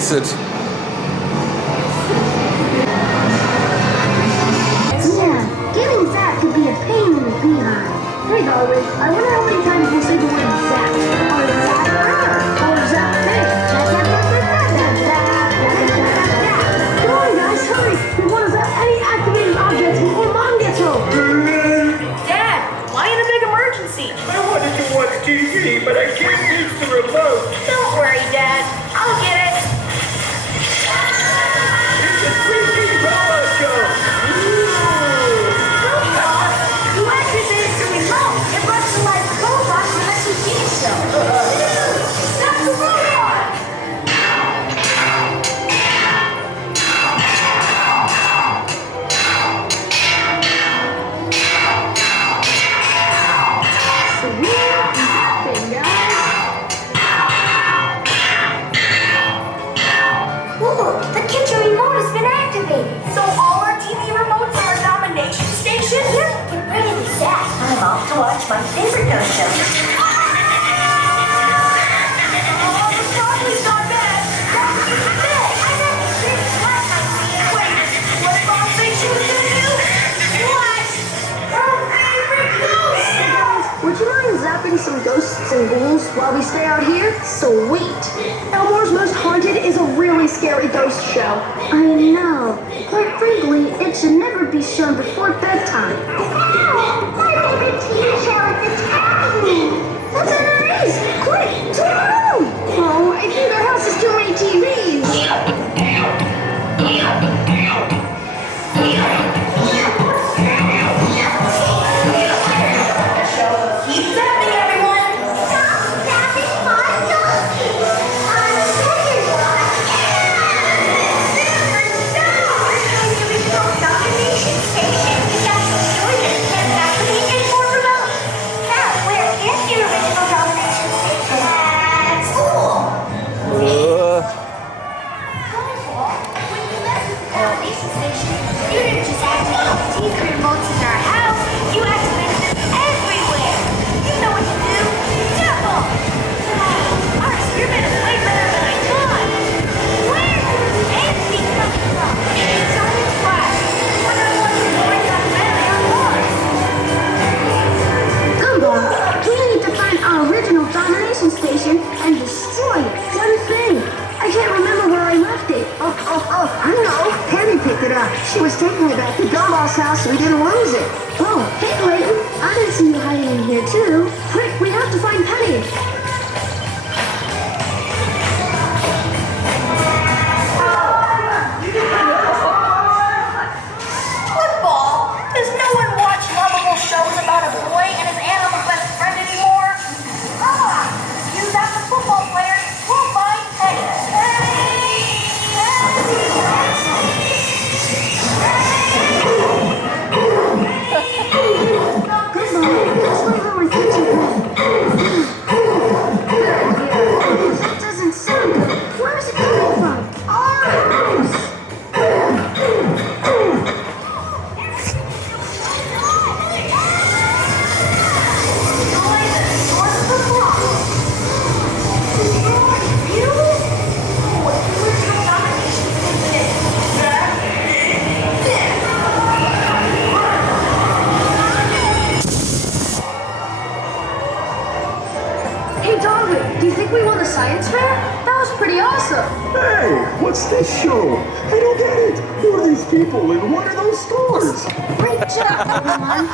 fix it. Yeah, getting zapped could be a pain in the behind. Hey Darwin, I wonder how many times we'll say the word zap. Or zapper, or zap thing. Come on guys, hurry! We want to zap any activated objects before Mom gets home. Dad, why in a big emergency? I wanted to watch TV, but I can't reach the remote. Don't worry, Dad. I'll get it. It's a creepy roller coaster. You activated the remote. It runs the light robot and lets you see so. That's the robot. Look, the kitchen remote has been activated. So all our TV remotes are a domination station? Yep, get ready to zap. I'm off to watch my favorite ghost show. Oh, the probably's not bad. That's a good thing. I bet it's big flat I see. Wait, what did Mom say she was gonna do? What? Her favorite ghost show! Would you mind zapping some ghosts and ghouls while we stay out here? Sweet! Elmore's Most Haunted is a really scary ghost show. I know. Quite frankly, it should never be shown before bedtime. Wow! My favorite TV show is happening! That's an erase! Quick, to the room! Oh, I think our house has too many TVs. Keep zapping, everyone! Stop zapping my donkey! On the second one. Domination station. You got some choices. Can't activate any more remote. Now, where is the original domination station? That's cool. When you left the domination station, you didn't just activate the TV remotes in our house. You activated them everywhere. You know what to do. Double. Ours, you're better way better than I thought. Where does empty come from? It's on its flash. When I want to join documentary on Mars. Gumball, we need to find our original domination station and destroy it. One thing, I can't remember where I left it. Oh, I know. Penny picked it up. She was taking it back to Gumball's house so we didn't lose it. Oh, hey Clayton, I didn't see you hiding in here too. Quick, we have to find Penny. Football? Does no one watch lovable shows about a boy and his animal best friend anymore? Use that the football players will find Penny. Gumball, that's not how I think you went. That doesn't sound good. Where is it coming from? Our house. Hey Darwin, do you think we won the science fair? That was pretty awesome. Hey, what's this show? I don't get it. Who are these people and what are those stores? Great job, everyone.